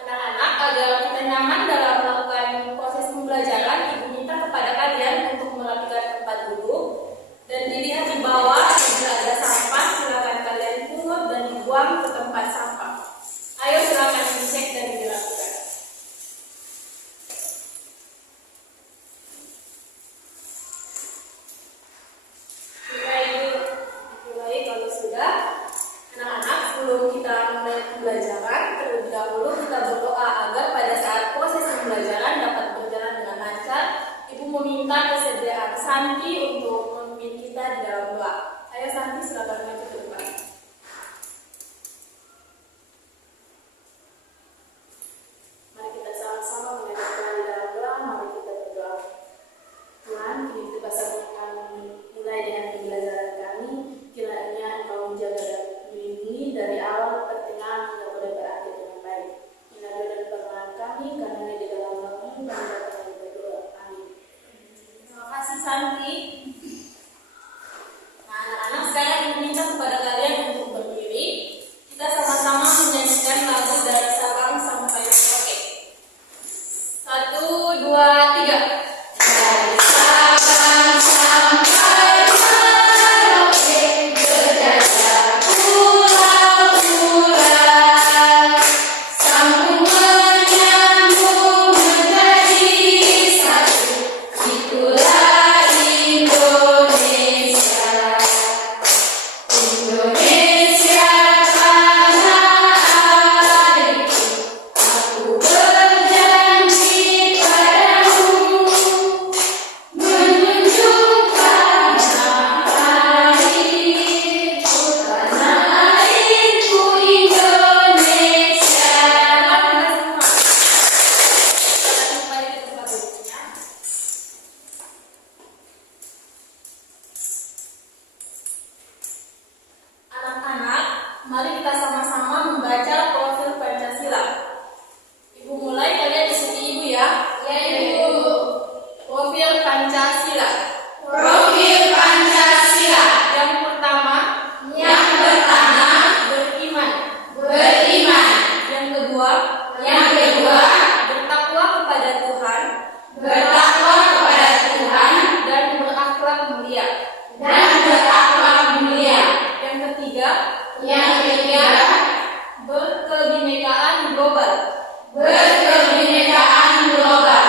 Anak-anak, agar kita nyaman dalam melakukan proses pembelajaran, Ibu minta kepada kalian untuk merapikan tempat duduk dan dilihat di bawah jika ada sampah, silakan kalian pungut dan dibuang ke tempat sampah. Ayo silakan dicek dan dirapikan. Mulai kalau sudah. Anak-anak, sebelum kita mulai pembelajaran, terlebih dahulu kita berdoa agar pada saat proses pembelajaran dapat berjalan dengan lancar. Ibu meminta kesediaan Santi untuk memimpin kita di dalam doa. Ayo Santi, silakan maju ke depan. Mari kita sama-sama mengajarkan di dalam doa. Mari kita berdoa. Tuhan, kini kebasahan kami mulai dengan pembelajaran kami. Kiranya Engkau menjaga dan melindungi dari awal pertengahan hingga boleh berakhir dengan baik. Inilah doa dan permohonan kami karena di dalam nama-Mu kami dapat berdoa. Amin. Terima kasih Santi. Nah, anak-anak, sekarang Ibu minta kepada kalian untuk berdiri. Kita sama-sama menyanyikan lagu dari Sabang sampai Merauke. 1, 2, 3. Dari Sabang sampai Merauke, berjajah pulau-pulau, sambung menyambung menjadi satu, itulah Indonesia. Indonesia tanah airku, aku berjanji padamu, menunjukkan tanah airku Indonesia. Kembali ke tempat duduknya. Anak-anak, mari kita sama-sama membaca profil Pancasila. Ibu mulai, kalian ikuti Ibu ya. Ya, Ibu. Profil Pancasila. Profil Pancasila. Yang pertama. Yang pertama. Beriman. Beriman. Yang kedua. Yang kedua. Bertakwa kepada Tuhan. Bertakwa kepada Tuhan. Dan berakhlak mulia. Dan berakhlak mulia. Yang ketiga. Yang ketiga. Berkebinekaan global. Berkebinekaan global.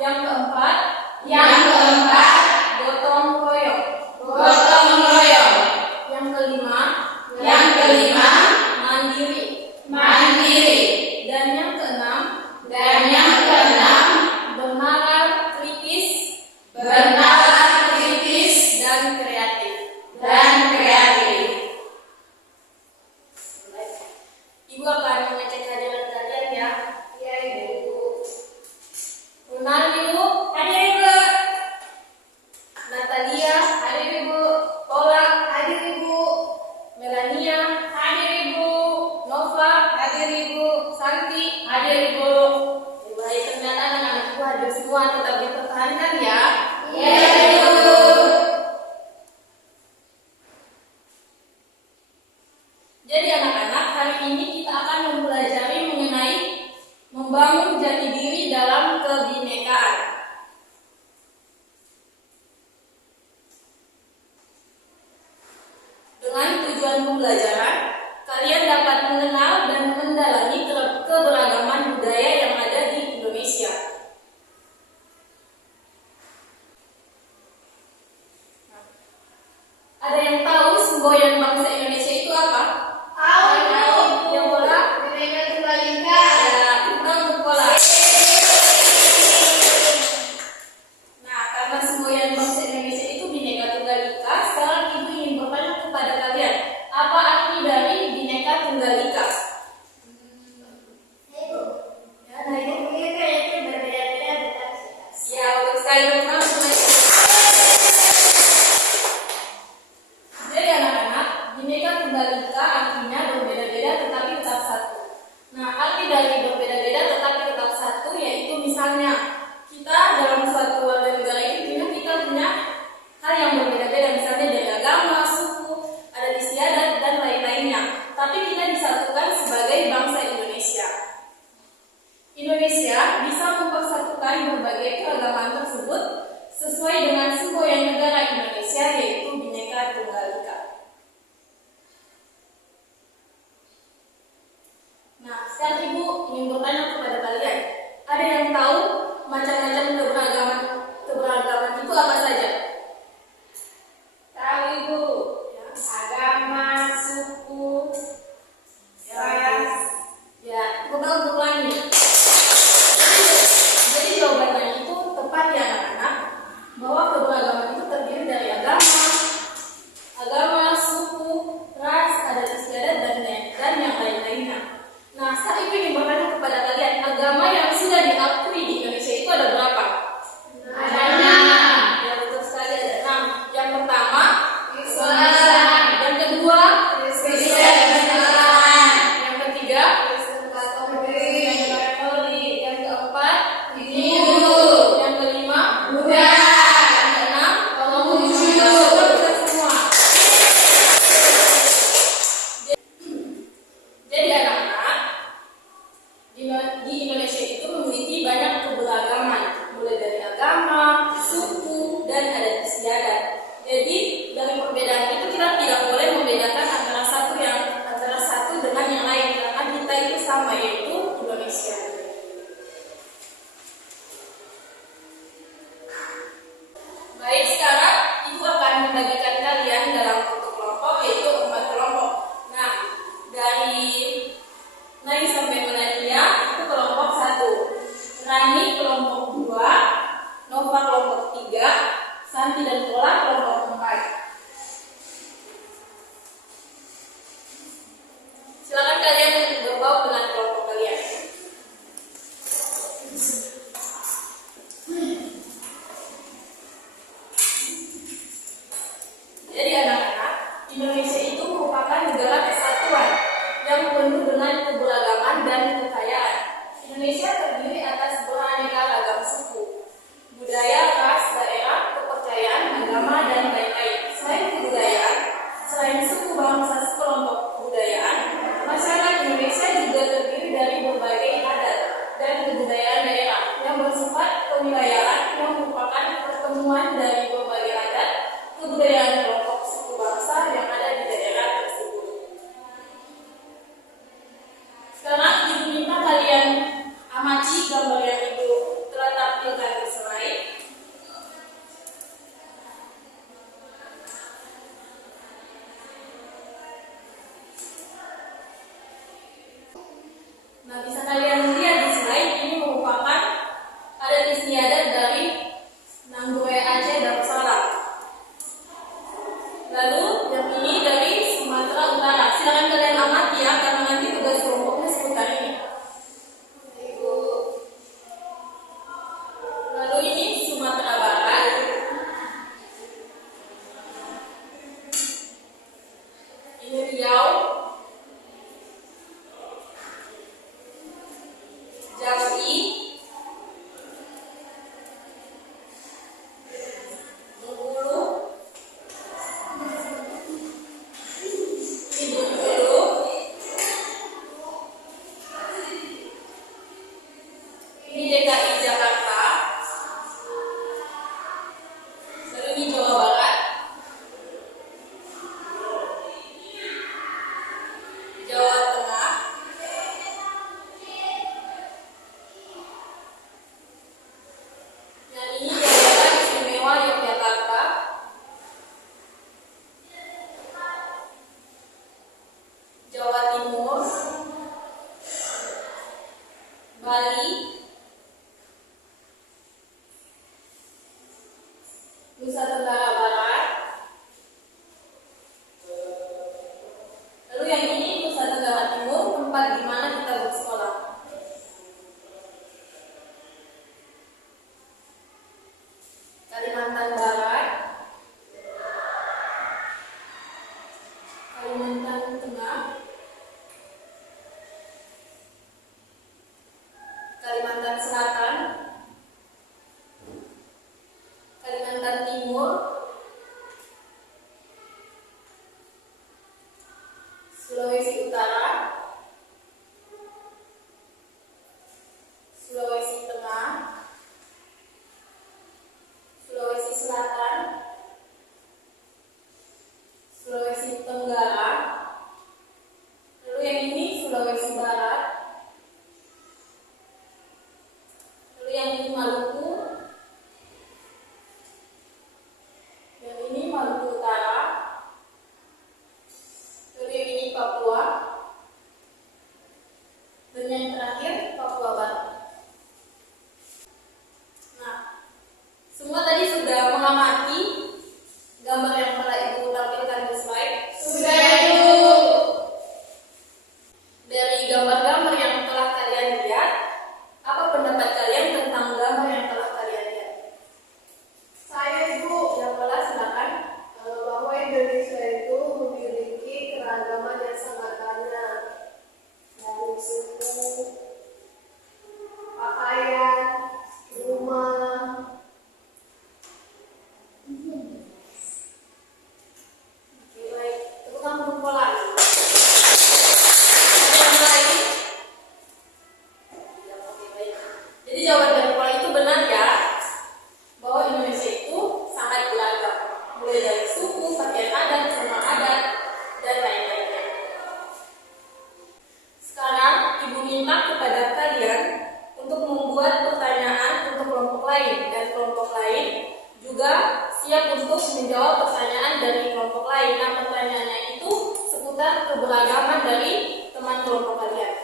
Yang keempat. Yang keempat. Gotong royong. Gotong royong. Yang kelima. Yang kelima. Mandiri. Mandiri. Dan yang keenam. Dan yang keenam. Bernalar kritis. Bernalar kritis. Dan kreatif. Dan kreatif. Ibu akan mengecek hadiran kalian ya. Iya, Ibu. Kenal Ibu. Hadir Ibu. Natalia, hadir Ibu. Paula, hadir Ibu. Melania, hadir Ibu. Nova, hadir Ibu. Santi, hadir Ibu. Baik, ternyata anak-anak Ibu hadir semua, tetap dipertahankan ya. Iya, Ibu. Jadi anak-anak, hari ini kita akan mempelajari mengenai membangun jati diri dalam kebinekaan. Dengan tujuan pembelajaran, kalian dapat mengenal dan mendalami keberagaman budaya yang ada di Indonesia. Ada yang tahu semboyan bangsa Indonesia itu apa? Tahu. Yang bola? Bineka Tunggal Ika. Ya, kita untuk bola. Nah, karena semboyan bangsa Indonesia itu Bineka Tunggal Ika, sekarang Ibu ingin bertanya kepada kalian, apa arti dari Bineka Tunggal Ika? Ya, dari Bineka itu berbeda-beda bukan sih? Ya, untuk sekali bersama. Jadi anak-anak, Bineka Tunggal Ika artinya berbeda-beda tetapi tetap satu. Nah, arti dari berbeda-beda tetapi tetap satu yaitu misalnya kita dalam suatu warga negara itu kita punya hal yang berbeda-beda, misalnya dari agama, suku, adat istiadat dan lain-lainnya. Tapi kita disatukan sebagai sekarang Ibu ingin bertanya kepada kalian, ada yang tahu macam-macam keberagaman itu apa saja? Tahu Ibu, agama, suku, ras. Ya, tahu ulangi. Jadi jawabannya itu tepat ya anak-anak, bahwa keberagaman itu terdiri dari agama, suku, ras, adat istiadat dan yang lain-lainnya. Nah, sekarang Ibu ingin bertanya kepada kalian, agama yang sudah diakui di Indonesia itu ada berapa? Adanya. Ya, betul sekali ada 6. Yang pertama, Islam. yang kedua, Kristen. yang ketiga, Katolik, yang keempat, Hindu. yang kelima, Buddha. yang keenam, Konghucu. kita semua. Jadi anak-anak, di Indonesia itu memiliki banyak keberagaman, mulai dari agama, suku, dan adat istiadat. Jadi dari perbedaan itu kita tidak boleh membedakan antara satu dengan yang lain, karena kita itu sama, yaitu Indonesia. Baik, sekarang Ibu akan membagikan kalian dalam bentuk kelompok, yaitu 4 kelompok. Nah, dari Nai sampai Melania itu kelompok 1, Rani kelompok 2, Nova kelompok 3, Santi dan Pola kelompok 4. Silakan kalian berbau dengan kelompok kalian. Jadi anak-anak, Indonesia itu merupakan negara kesatuan yang penuh dengan keberagaman dan kekayaan. Indonesia terdiri atas beraneka ragam suku, budaya, ras, daerah, kepercayaan, agama, dan lain-lain. Selain kebudayaan, selain suku bangsa sekelompok kebudayaan, masyarakat Indonesia juga terdiri dari berbagai adat dan kebudayaan daerah yang bersifat kewilayahan, yang merupakan pertemuan dari berbagai adat kebudayaan kelompok suku bangsa yang ada di daerah tersebut. Sekarang Ibu minta kalian amati gambar yang Ibu telah tampilkan di slide. Nah, bisa kalian lihat di slide, ini merupakan adat istiadat dari Nanggroe Aceh Darussalam. Lalu yang ini dari Sumatera Utara. Silakan kalian amati ya, karena nanti tugas kelompoknya seputar ini. Lalu ini Sumatera Barat. Ini Riau, Jambi, Bengkulu, Bengkulu, ini DKI Jakarta, lalu ini Jawa Barat, Jawa Tengah, yang ini Daerah Istimewa Yogyakarta, Jawa Timur, Bali, Nusa Tenggara Barat, lalu yang ini Nusa Tenggara Timur, tempat di mana kita bersekolah. Kalimantan Barat, Kalimantan Tengah, Kalimantan Selatan, Kalimantan Timur, Sulawesi Utara, Sulawesi Tengah, Sulawesi Selatan, Sulawesi Tenggara, lalu yang ini Sulawesi Barat, meminta kepada kalian untuk membuat pertanyaan untuk kelompok lain, dan kelompok lain juga siap untuk menjawab pertanyaan dari kelompok lain. Nah, pertanyaannya itu seputar keberagaman dari teman kelompok kalian.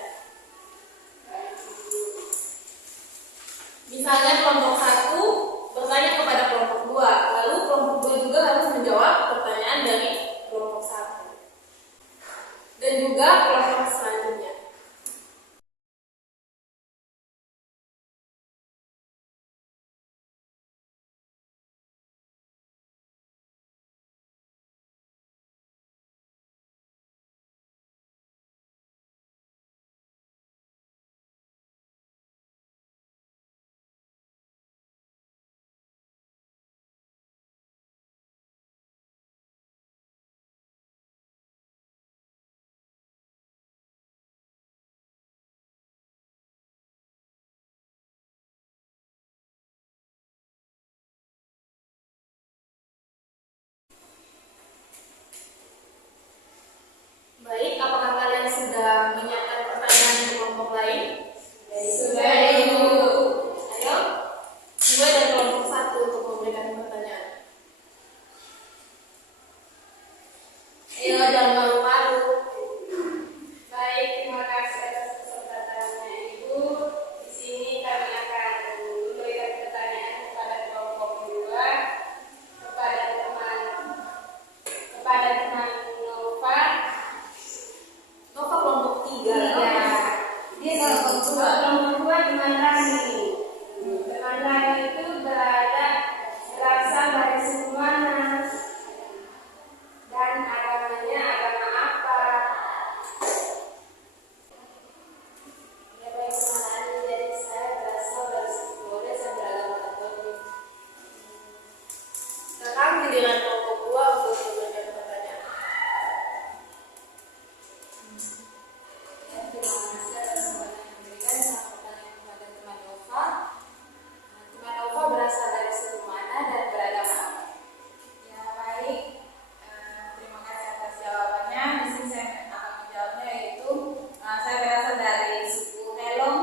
Misalnya kelompok 1 bertanya kepada kelompok 2, lalu kelompok 2 juga harus menjawab pertanyaan dari kelompok 1. Dan juga kelompok selanjutnya. Baik, apakah kalian sudah menyiapkan pertanyaan untuk kelompok lain? Sudah, Ibu. Ayo, dimulai dari kelompok 1 untuk memberikan pertanyaan. Ayo, jangan malu-malu. Baik, terima kasih atas kesempatannya, Ibu. Di sini kami akan memberikan pertanyaan kepada kelompok 2, kepada teman Nova. Nova kelompok 3. Dia kelompok 2. Kelompok 2 teman Rani. Teman Rani itu berasal dari suku mana? Dan agamanya agama apa? Ya baik teman Ani, jadi saya berasal dari suku Flores yang beragama Katolik. Sekarang giliran kelompok 2 untuk memberikan pertanyaan. Ya, terima kasih atas kesempatan yang diberikan. Saya bertanya kepada teman Nova. Teman Nova berasal dari suku mana dan beragama apa? Ya baik, terima kasih atas jawabannya. Di sini saya akan menjawabnya, yaitu saya berasal dari suku Helong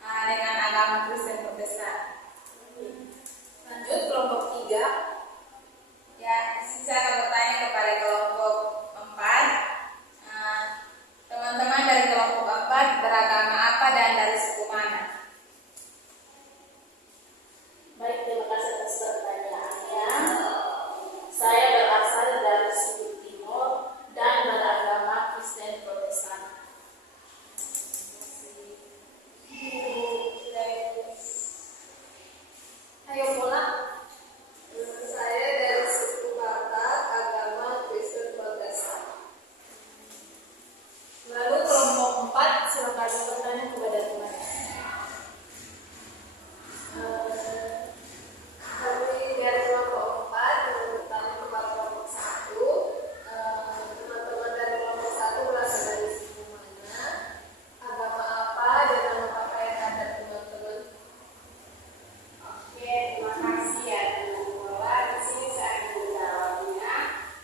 dengan agama Kristen Protestan. Lanjut kelompok 3. Ya, di sini saya akan bertanya kepada kelompok 4. Teman-teman dari kelompok 4 beragama apa dan dari suku mana? Baik, terima kasih atas pertanyaannya. Saya berasal dari suku Timur dan beragama Kristen Protestan. Ayo pulang. Saya dari suku Batak, agama Kristen Protestan. Lalu kelompok 4, silakan bertanya kepada teman. Kami dari kelompok 4 bertanya kepada kelompok 1. Teman-teman dari kelompok 1 berasal dari suku mana? Agama apa dan nama pakaian adat teman-teman? Oke, terima kasih ya teman Bola. Di sini saya akan menjawabnya.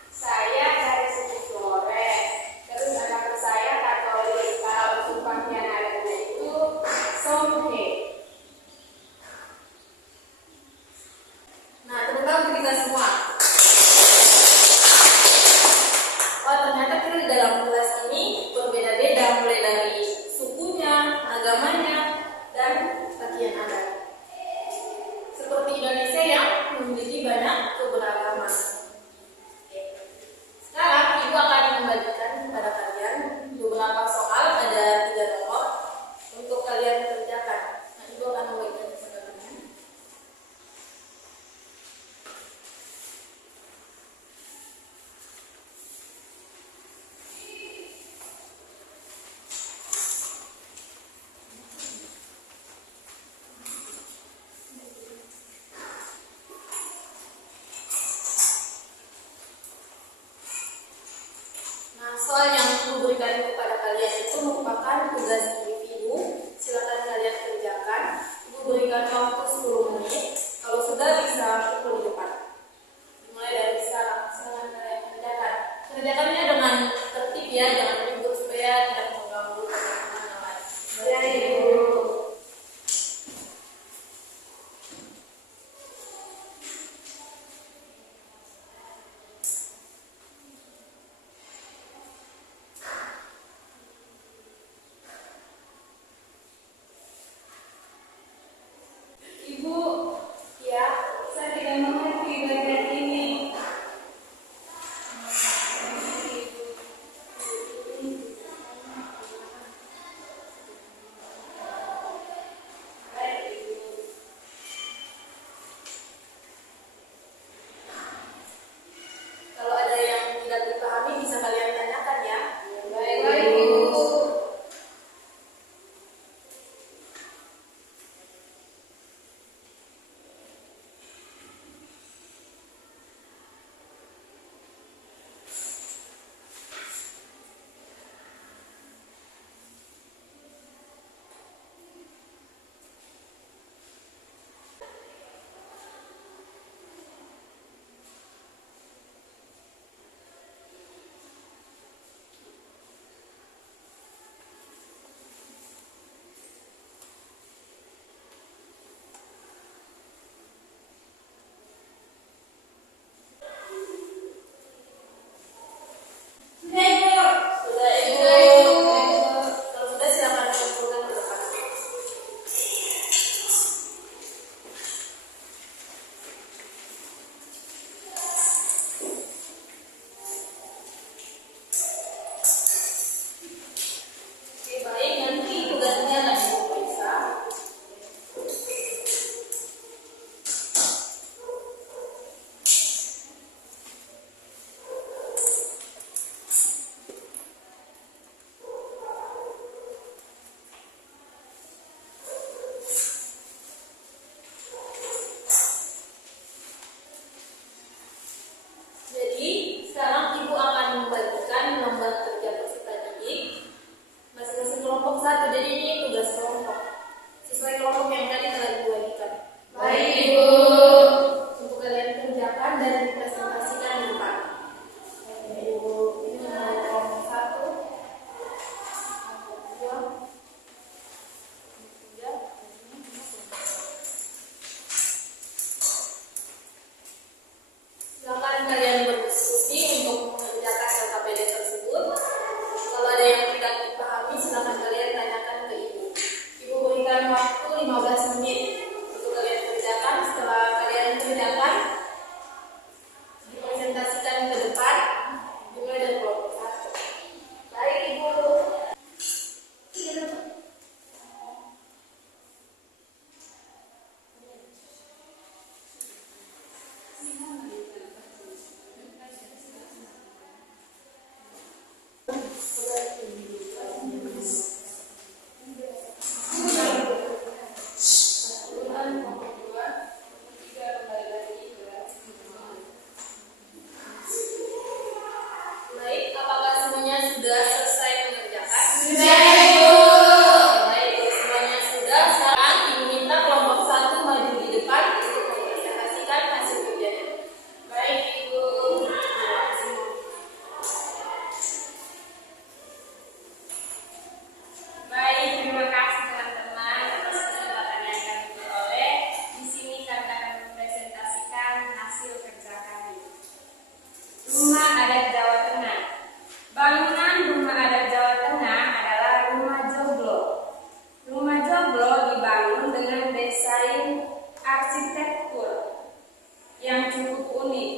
Saya dari suku Flores. Terus agama saya Katolik. Kalau untuk pakaian adatnya itu somhe. Nah, teman-teman kita semua. Oh, ternyata kita di dalam kelas ini berbeda-beda, mulai dari sukunya, agamanya, dan pakaian adat. Seperti Indonesia yang memiliki banyak keberagaman. Oke. Sekarang Ibu akan membagikan kepada kalian beberapa soal, ada 3 nomor untuk kalian kerjakan. Nah, Ibu akan membagikan kepada kalian. Nah, soal yang Ibu berikan kepada kalian itu merupakan tugas individu. Silakan kalian kerjakan. Ibu berikan waktu 10 menit. Kalau sudah bisa pukul di depan. Dimulai dari sekarang. Silakan kalian kerjakan. Kerjakannya dengan tertib ya, jangan ribut supaya tidak mengganggu teman-teman yang lain. Baik, semuanya sudah. Sekarang Ibu minta kelompok 1 maju di depan untuk mempresentasikan hasil ujiannya. Baik, Ibu. Baik, terima kasih teman-teman atas kesempatan yang kami peroleh. Di sini kami akan mempresentasikan hasil kerja kami. Rumah Adat Jawa Tengah. Bangunan Rumah Adat Jawa Tengah adalah rumah joglo. Rumah joglo dibangun dengan desain arsitektur yang cukup unik.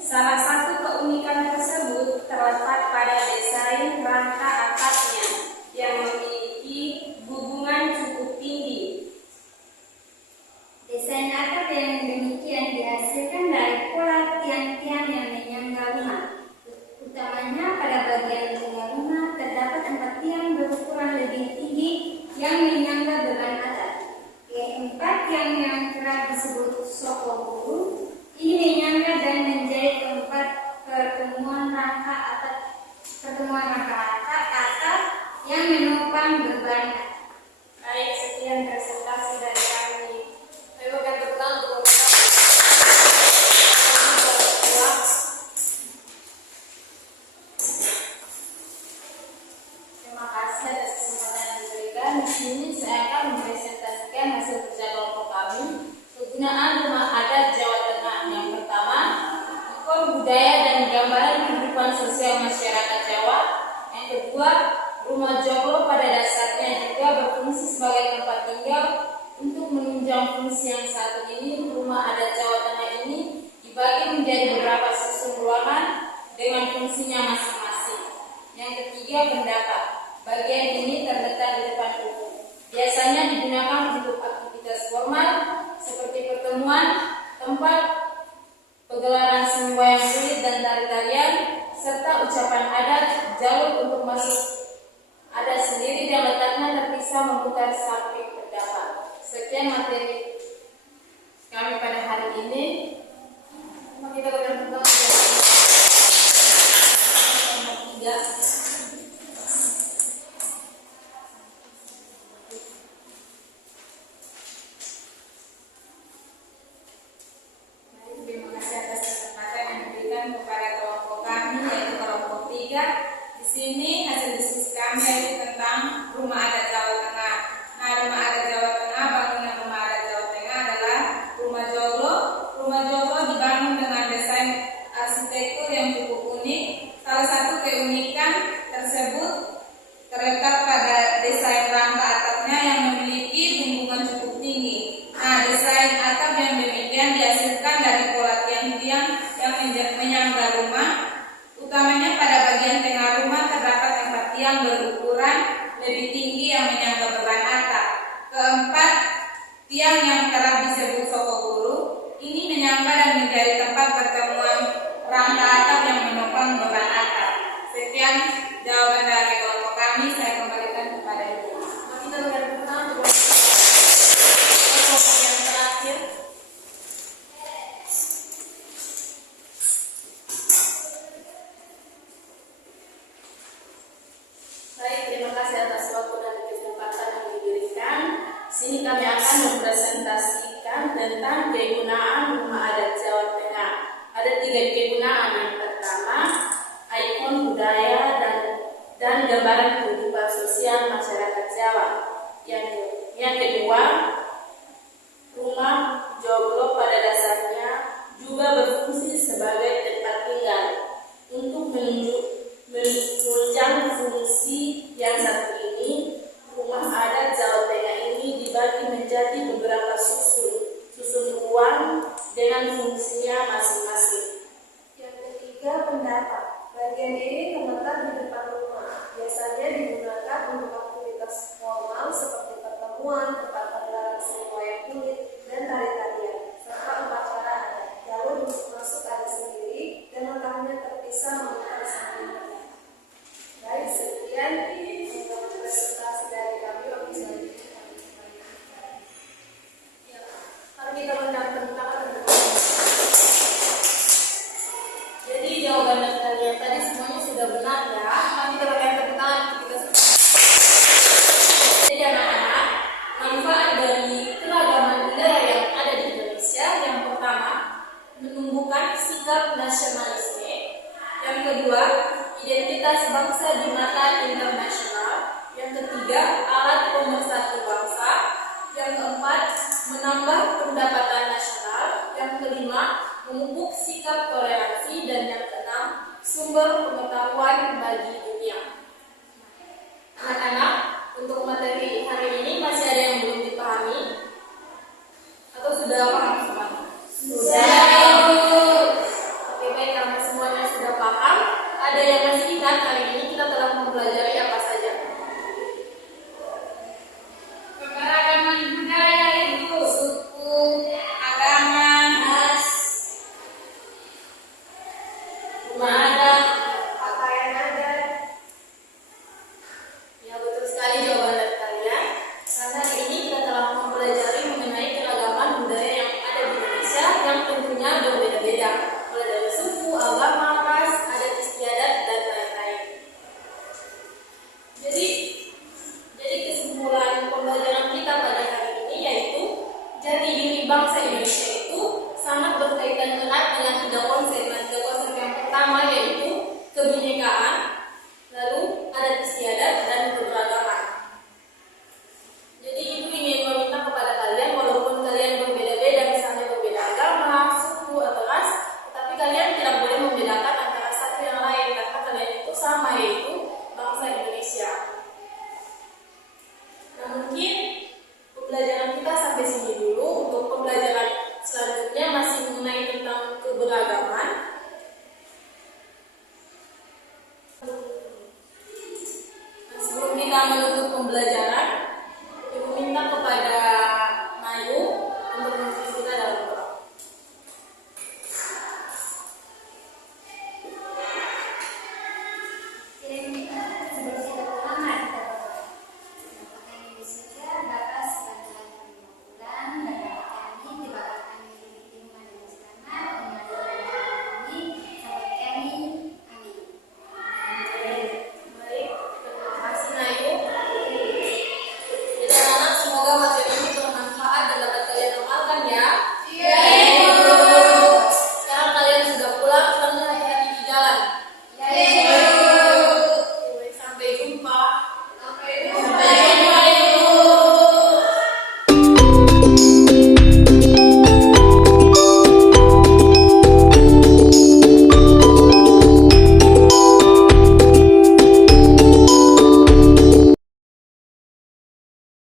Salah satu keunikan tersebut terletak pada desain rangka atapnya yang memiliki hubungan cukup tinggi. Desain atap yang demikian dihasilkan dari pola tiang-tiang yang menyangga rumah. Utamanya pada bagian tengah rumah terdapat 4 tiang berukuran lebih tinggi yang menyangga beban atap. Keempat tiang yang kerap disebut soko guru ini menyangga dan menjadi tempat pertemuan rangka atap yang menopang beban atap. Baik, sekian presentasi dari kami. Ayo berikan tepuk tangan untuk Terima kasih atas kesempatan yang diberikan. Di sini saya akan mempresentasikan hasil kerja kelompok kami. Kegunaan Rumah Adat Jawa Tengah. Yang pertama, ikon budaya dan gambaran kehidupan sosial masyarakat Jawa. Yang kedua, rumah joglo pada dasarnya juga berfungsi sebagai tempat tinggal. Untuk menunjang fungsi yang satu ini, Rumah Adat Jawa Tengah ini dibagi menjadi beberapa susun ruangan dengan fungsinya masing-masing. Yang ketiga, pendapat. Bagian ini terletak di depan umum. Biasanya digunakan untuk aktivitas formal seperti pertemuan, tempat pegelaran seni wayang kulit dan tari-tarian, serta ucapan adat. Jalur untuk masuk adat sendiri dan letaknya terpisah memutar sampai pendapat. Sekian materi kami pada hari ini. kita berikan tepuk tangan untuk Nomor 3. Terima kasih atas kesempatan yang diberikan kepada kelompok kami, yaitu kelompok 3. Di sini hasil diskusi kami yaitu tentang Rumah Adat Jawa Tengah. Nah, Rumah Adat Jawa Tengah, bangunan Rumah Adat Jawa Tengah adalah rumah joglo. Rumah joglo dibangun dengan desain arsitektur yang cukup unik. Salah satu keunikan tersebut terletak pada desain rangka atapnya yang memiliki hubungan cukup tinggi. Nah, desain atap yang demikian dihasilkan dari pola tiang-tiang yang menyangga rumah. Utamanya pada bagian tengah rumah terdapat 4 tiang berukuran lebih tinggi yang menyangga beban atap. Keempat, tiang yang kerap disebut soko guru ini menyangga dan menjadi tempat pertemuan rangka atap yang menopang beban atap. Sekian jawaban dari kelompok kami. Saya kembalikan kepada Ibu. kita berikan tepuk tangan untuk Kelompok yang terakhir. Baik, terima kasih atas waktu dan kesempatan yang diberikan. Sini kami akan mempresentasikan tentang kegunaan Rumah Adat Jawa Tengah. Ada 3 kegunaan. Yang pertama, ikon budaya dan gambaran kehidupan sosial masyarakat Jawa. Yang kedua, rumah joglo pada dasarnya juga berfungsi sebagai tempat tinggal. Untuk menunjang fungsi yang satu ini, Rumah Adat Jawa Tengah ini dibagi menjadi beberapa susun ruang dengan fungsinya masing-masing. yang ketiga, pendapat. Bagian ini terletak di depan rumah. Biasanya digunakan untuk aktivitas formal seperti pertemuan, tempat pagelaran seni wayang kulit, dan tari-tarian, serta upacara adat. Jalur untuk masuk ada sendiri dan letaknya terpisah memutar sambil. Baik, sekian kita menutup pembelajaran, Ibu minta kepada